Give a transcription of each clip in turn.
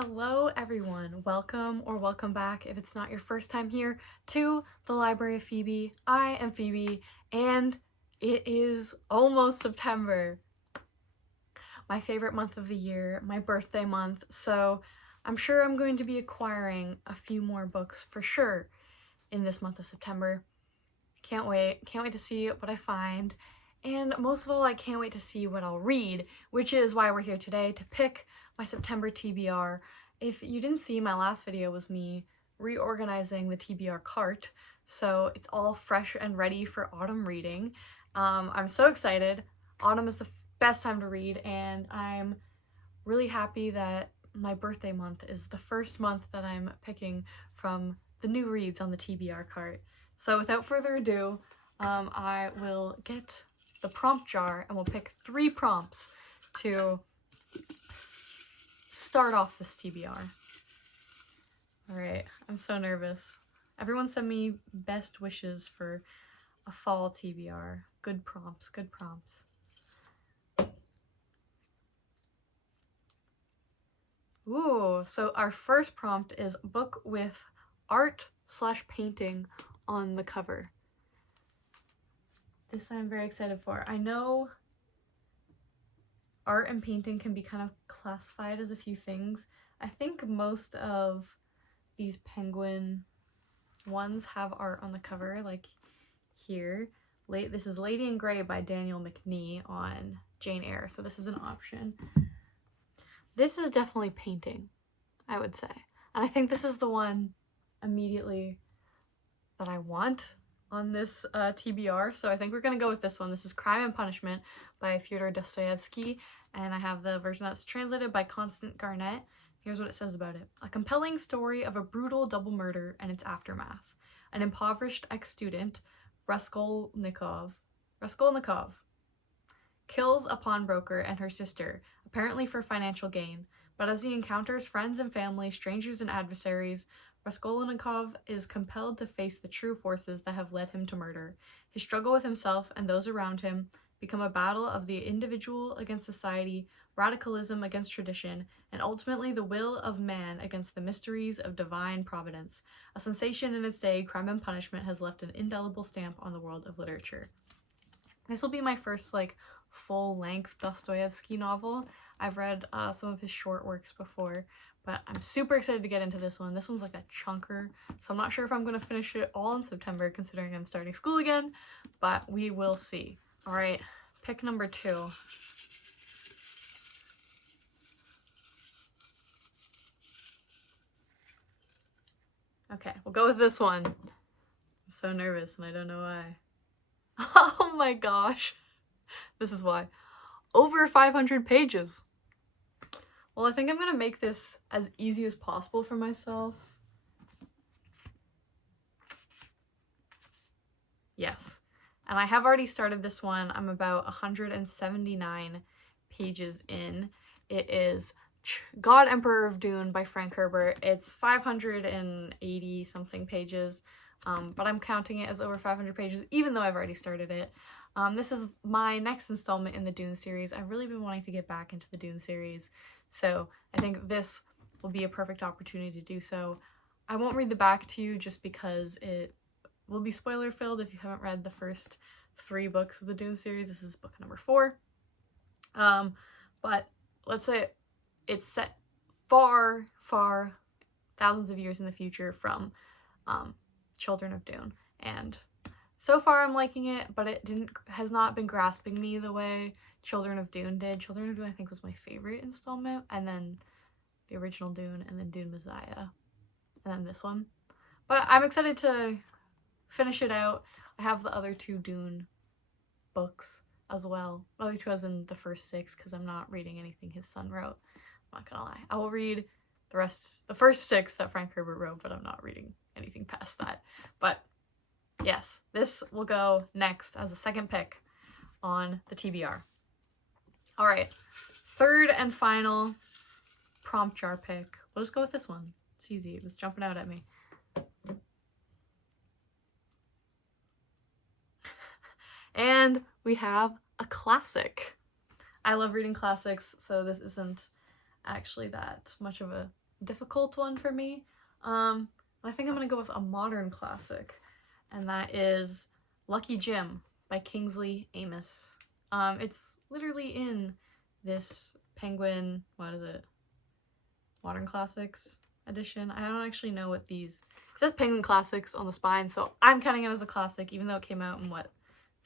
Hello everyone, welcome or welcome back if it's not your first time here to the Library of Phoebe. I am Phoebe and it is almost September. My favorite month of the year, my birthday month, so I'm sure I'm going to be acquiring a few more books for sure in this month of September. Can't wait to see what I find, and most of all I can't wait to see what I'll read, which is why we're here today to pick my September TBR. If you didn't see, my last video was me reorganizing the TBR cart, so it's all fresh and ready for autumn reading. I'm so excited. Autumn is the best time to read, and I'm really happy that my birthday month is the first month that I'm picking from the new reads on the TBR cart. So without further ado, I will get the prompt jar and we'll pick 3 prompts to start off this TBR. Alright, I'm so nervous. Everyone send me best wishes for a fall TBR. Good prompts, good prompts. Ooh, so our first prompt is book with art/painting on the cover. This I'm very excited for. I know art and painting can be kind of classified as a few things. I think most of these penguin ones have art on the cover, like here. This is Lady in Grey by Daniel McNee on Jane Eyre, so this is an option. This is definitely painting, I would say. And I think this is the one immediately that I want on this TBR, so I think we're gonna go with this one. This is Crime and Punishment by Fyodor Dostoyevsky, and I have the version that's translated by Constant Garnett. Here's what it says about it. A compelling story of a brutal double murder and its aftermath. An impoverished ex-student, Raskolnikov, kills a pawnbroker and her sister, apparently for financial gain, but as he encounters friends and family, strangers and adversaries, Raskolnikov is compelled to face the true forces that have led him to murder. His struggle with himself and those around him become a battle of the individual against society, radicalism against tradition, and ultimately the will of man against the mysteries of divine providence. A sensation in its day, Crime and Punishment has left an indelible stamp on the world of literature. This will be my first, full-length Dostoyevsky novel. I've read some of his short works before, but I'm super excited to get into this one. This one's like a chunker, so I'm not sure if I'm going to finish it all in September, considering I'm starting school again, but we will see. Alright, pick number 2. Okay, we'll go with this one. I'm so nervous and I don't know why. Oh my gosh. This is why. Over 500 pages. Well, I think I'm gonna make this as easy as possible for myself. Yes. And I have already started this one. I'm about 179 pages in. It is God Emperor of Dune by Frank Herbert. It's 580 something pages, but I'm counting it as over 500 pages even though I've already started it. This is my next installment in the Dune series. I've really been wanting to get back into the Dune series, so I think this will be a perfect opportunity to do so. I won't read the back to you just because it will be spoiler filled if you haven't read the first 3 books of the Dune series. This is book number 4. But let's say it's set far, far, thousands of years in the future from Children of Dune, and so far I'm liking it, but it has not been grasping me the way Children of Dune did. Children of Dune I think was my favorite installment, and then the original Dune, and then Dune Messiah, and then this one. But I'm excited to finish it out. I have the other 2 Dune books as well. The other 2 as in the first 6, because I'm not reading anything his son wrote. I'm not gonna lie. I will read the first 6 that Frank Herbert wrote, but I'm not reading anything past that. But yes, this will go next as a second pick on the TBR. Alright, third and final prompt jar pick. We'll just go with this one. It's easy. It was jumping out at me. And we have a classic. I love reading classics, so this isn't actually that much of a difficult one for me. I think I'm gonna go with a modern classic, and that is Lucky Jim by Kingsley Amis. It's literally in this Penguin, what is it? Modern Classics edition. I don't actually know what these, it says Penguin Classics on the spine, so I'm counting it as a classic, even though it came out in what,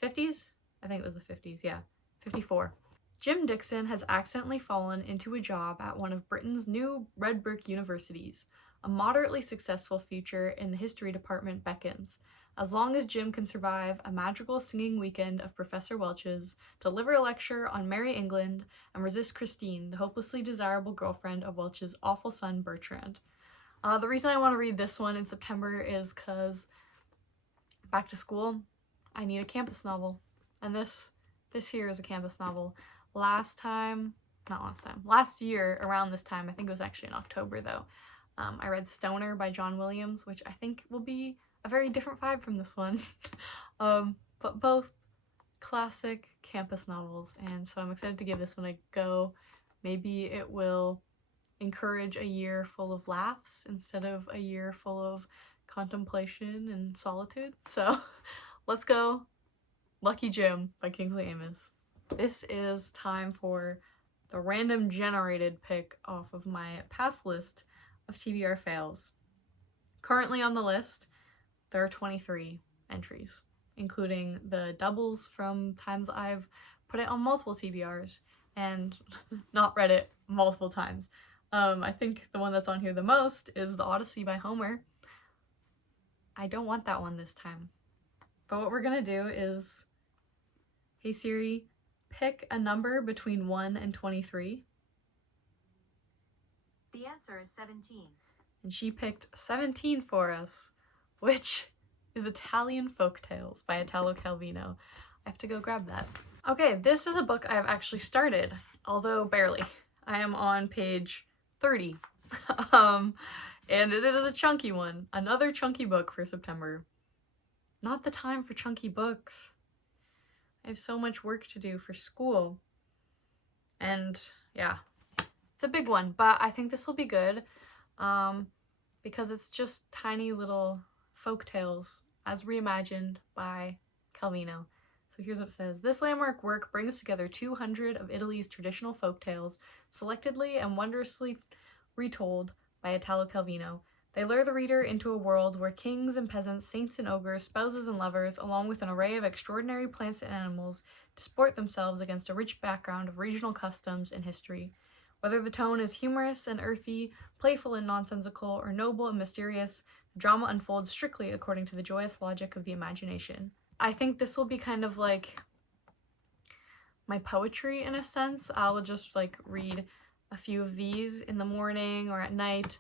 50s? I think it was the 50s, yeah, 54. Jim Dixon has accidentally fallen into a job at one of Britain's new red brick universities. A moderately successful future in the history department beckons. As long as Jim can survive a magical singing weekend of Professor Welch's, deliver a lecture on Merry England, and resist Christine, the hopelessly desirable girlfriend of Welch's awful son Bertrand. The reason I want to read this one in September is because back to school, I need a campus novel. And this here is a campus novel. Last year around this time, I think it was actually in October though, I read Stoner by John Williams, which I think will be a very different vibe from this one. But both classic campus novels, and so I'm excited to give this one a go. Maybe it will encourage a year full of laughs instead of a year full of contemplation and solitude. So let's go Lucky Jim by Kingsley Amis. This is time for the random generated pick off of my past list of TBR fails. Currently on the list, there are 23 entries, including the doubles from times I've put it on multiple TBRs and not read it multiple times. I think the one that's on here the most is The Odyssey by Homer. I don't want that one this time. But what we're gonna do is, hey Siri, pick a number between 1 and 23. The answer is 17. And she picked 17 for us, which is Italian Folktales by Italo Calvino. I have to go grab that. Okay, this is a book I have actually started, although barely. I am on page 30. And it is a chunky one. Another chunky book for September. Not the time for chunky books. I have so much work to do for school. And yeah, it's a big one, but I think this will be good because it's just tiny little folk tales as reimagined by Calvino. So here's what it says. This landmark work brings together 200 of Italy's traditional folk tales, selectively and wondrously retold by Italo Calvino. They lure the reader into a world where kings and peasants, saints and ogres, spouses and lovers, along with an array of extraordinary plants and animals, disport themselves against a rich background of regional customs and history. Whether the tone is humorous and earthy, playful and nonsensical, or noble and mysterious, the drama unfolds strictly according to the joyous logic of the imagination. I think this will be kind of like my poetry in a sense. I will just like read a few of these in the morning or at night.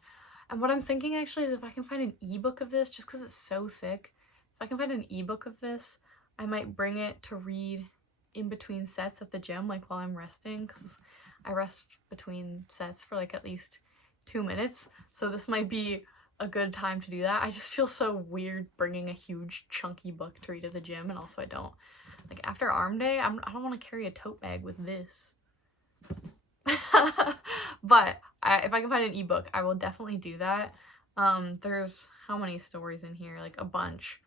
And what I'm thinking actually is if I can find an ebook of this, just because it's so thick, if I can find an ebook of this, I might bring it to read in between sets at the gym, like while I'm resting, because I rest between sets for like at least 2 minutes. So this might be a good time to do that. I just feel so weird bringing a huge chunky book to read at the gym, and also I don't, like after arm day, I don't want to carry a tote bag with this. But if I can find an ebook, I will definitely do that. There's how many stories in here? Like a bunch.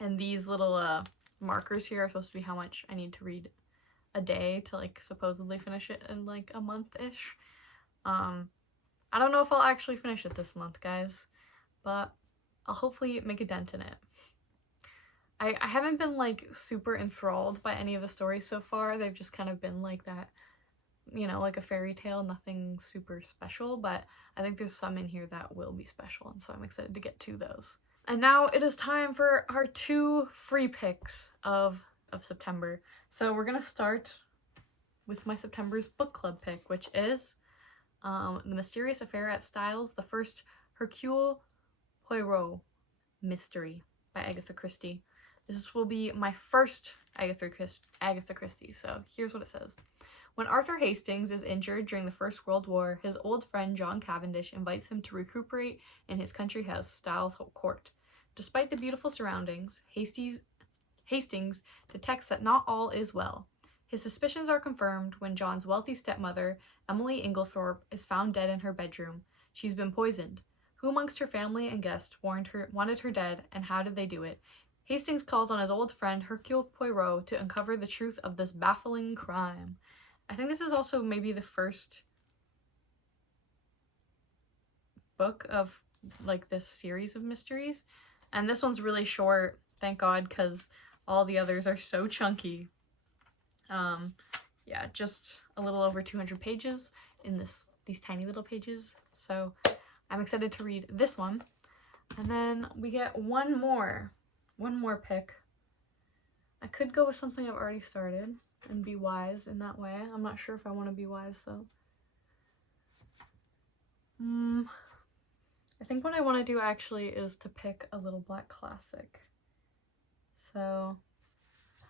And these little markers here are supposed to be how much I need to read a day to like supposedly finish it in like a month-ish. I don't know if I'll actually finish it this month, guys, but I'll hopefully make a dent in it. I haven't been like super enthralled by any of the stories so far. They've just kind of been like that, you know, like a fairy tale, nothing super special, but I think there's some in here that will be special, and so I'm excited to get to those. And now it is time for our 2 free picks of September. So we're gonna start with my September's book club pick, which is The Mysterious Affair at Styles, the first Hercule Poirot mystery by Agatha Christie. This will be my first Agatha Christie, so here's what it says. When Arthur Hastings is injured during the First World War, his old friend John Cavendish invites him to recuperate in his country house, Styles Court. Despite the beautiful surroundings, Hastings detects that not all is well. His suspicions are confirmed when John's wealthy stepmother, Emily Inglethorpe, is found dead in her bedroom. She's been poisoned. Who amongst her family and guests wanted her dead, and how did they do it? Hastings calls on his old friend Hercule Poirot to uncover the truth of this baffling crime. I think this is also maybe the first book of like this series of mysteries, and this one's really short, thank God, because all the others are so chunky. Yeah, just a little over 200 pages in these tiny little pages, so I'm excited to read this one. And then we get one more pick. I could go with something I've already started and be wise in that way. I'm not sure if I want to be wise though. I think what I want to do actually is to pick a little black classic. So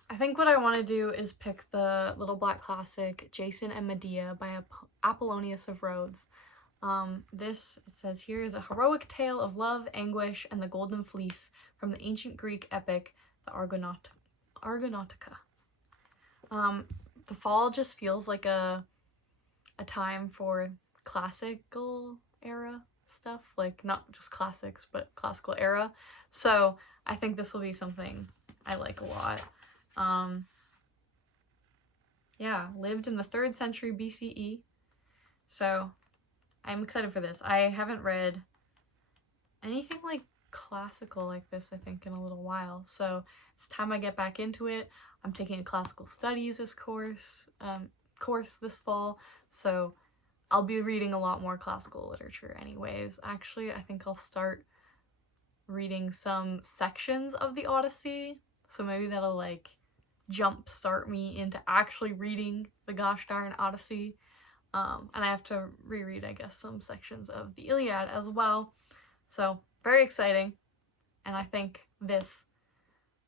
I think what I want to do is pick the little black classic Jason and Medea by Apollonius of Rhodes. This, it says here, is a heroic tale of love, anguish, and the golden fleece from the ancient Greek epic, the Argonautica. The fall just feels like a time for classical era stuff, like not just classics, but classical era. So I think this will be something I like a lot. Yeah, lived in the 3rd century BCE. So I'm excited for this. I haven't read anything like classical like this, I think, in a little while. So it's time I get back into it. I'm taking a classical studies course this fall, so I'll be reading a lot more classical literature anyways. Actually, I think I'll start reading some sections of the Odyssey, so maybe that'll like jump start me into actually reading the gosh darn Odyssey. And I have to reread, I guess, some sections of the Iliad as well. So very exciting, and I think this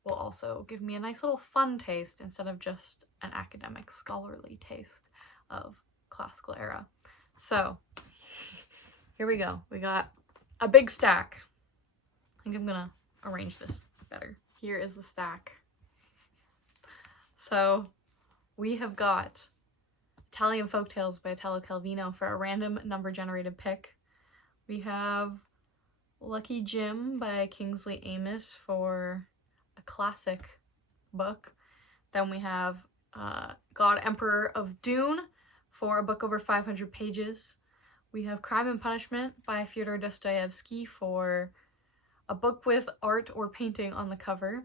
will also give me a nice little fun taste instead of just an academic scholarly taste of classical era. So here we go. We got a big stack. I think I'm gonna arrange this better. Here is the stack. So we have got Italian Folktales by Italo Calvino for a random number generated pick. We have Lucky Jim by Kingsley for a classic book. Then we have God Emperor of Dune for a book over 500 pages. We have Crime and Punishment by Fyodor Dostoyevsky for a book with art or painting on the cover.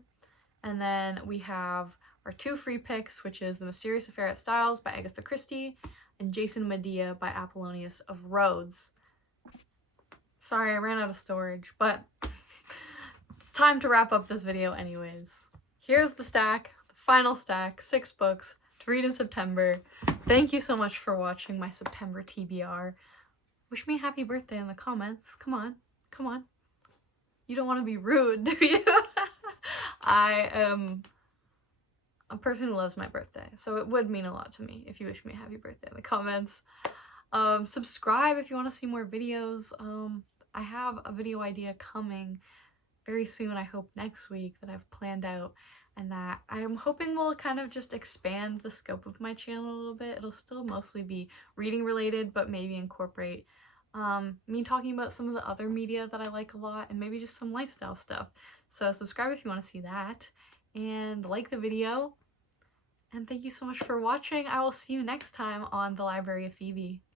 And then we have our 2 free picks, which is The Mysterious Affair at Styles by Agatha Christie and Jason Medea by Apollonius of Rhodes. Sorry, I ran out of storage, but it's time to wrap up this video anyways. Here's the stack, the final stack, 6 books to read in September. Thank you so much for watching my September TBR. Wish me a happy birthday in the comments. Come on, come on. You don't want to be rude, do you? I am a person who loves my birthday, so it would mean a lot to me if you wish me a happy birthday in the comments. Subscribe if you want to see more videos. I have a video idea coming very soon, I hope next week, that I've planned out, and that I am hoping will kind of just expand the scope of my channel a little bit. It'll still mostly be reading related, but maybe incorporate me talking about some of the other media that I like a lot, and maybe just some lifestyle stuff. So subscribe if you want to see that, and like the video, and thank you so much for watching. I will see you next time on The Library of Phoebe.